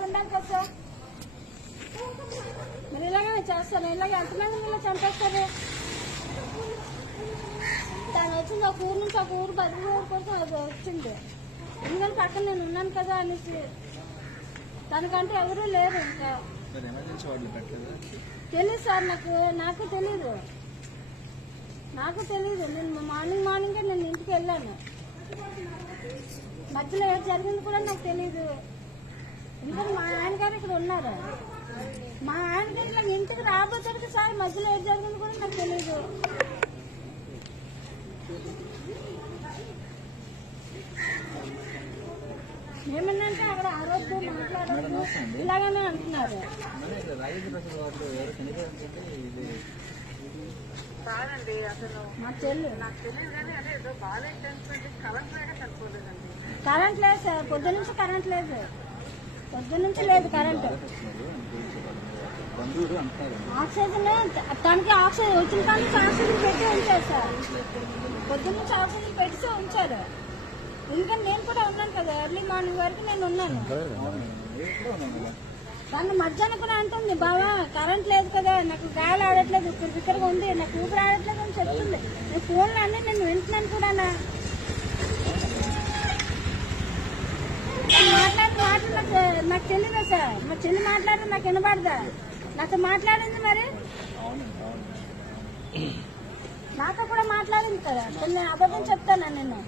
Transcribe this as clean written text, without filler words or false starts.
బాధ్యత ఉండాలి కదా సార్. మరి ఇలాగే చేస్తాను, ఇలాగే ఎంతమంది ఇలా చంపేస్తారు. తను వచ్చింది ఒక ఊరు నుంచి ఒక ఊరు బతుకు కోసం అది వచ్చింది. ఎందుకంటే పక్కన నేను ఉన్నాను కదా అనేసి. తనకంటే ఎవరూ లేరు. ఇంకా తెలీదు సార్, నాకు తెలీదు. నేను మార్నింగే నేను ఇంటికి వెళ్ళాను. మధ్యలో ఏది జరిగింది కూడా నాకు తెలీదు. ఎందుకంటే మా ఆయన గారు ఇక్కడ ఉన్నారు. మా ఆయన గారు ఇలా ఇంటికి రాబోతారు సార్. మధ్యలో ఏది జరిగింది కూడా నాకు తెలీదు. ఏమన్నంటే అక్కడ ఆరోగ్యం మాట్లాడదు ఇలాగనే అంటున్నారు. కరెంట్ లేదు సార్, పొద్దునుంచి కరెంట్ లేదు. కరెంట్ ఆక్సిజన్ తనకి ఆక్సిజన్ వచ్చిన కానీ ఆక్సిజన్ పెట్టి ఉంచారు సార్. పొద్దునుంచి ఆక్సిజన్ పెట్టి ఉంచారు. ఎందుకంటే నేను కూడా ఉన్నాను కదా, ఎర్లీ మార్నింగ్ వరకు నేను ఉన్నాను. తను మధ్యాహ్నం కూడా అంటుంది, బావా కరెంట్ లేదు కదా, నాకు గాలి ఆడట్లేదు, ఉక్కిరిబిక్కరగా ఉంది, నాకు ఊపిరి ఆడట్లేదు అని చెప్తుంది. నేను ఫోన్లో అన్నీ నేను వింటున్నాను కూడా. మాట్లాడిన మాటలు నాకు తెలియదా సార్? మా చెల్లి మాట్లాడితే నాకు వినబడదా? నాతో మాట్లాడింది, మరి నాతో కూడా మాట్లాడింది కదా. నేను అబద్ధం చెప్తాను నేను.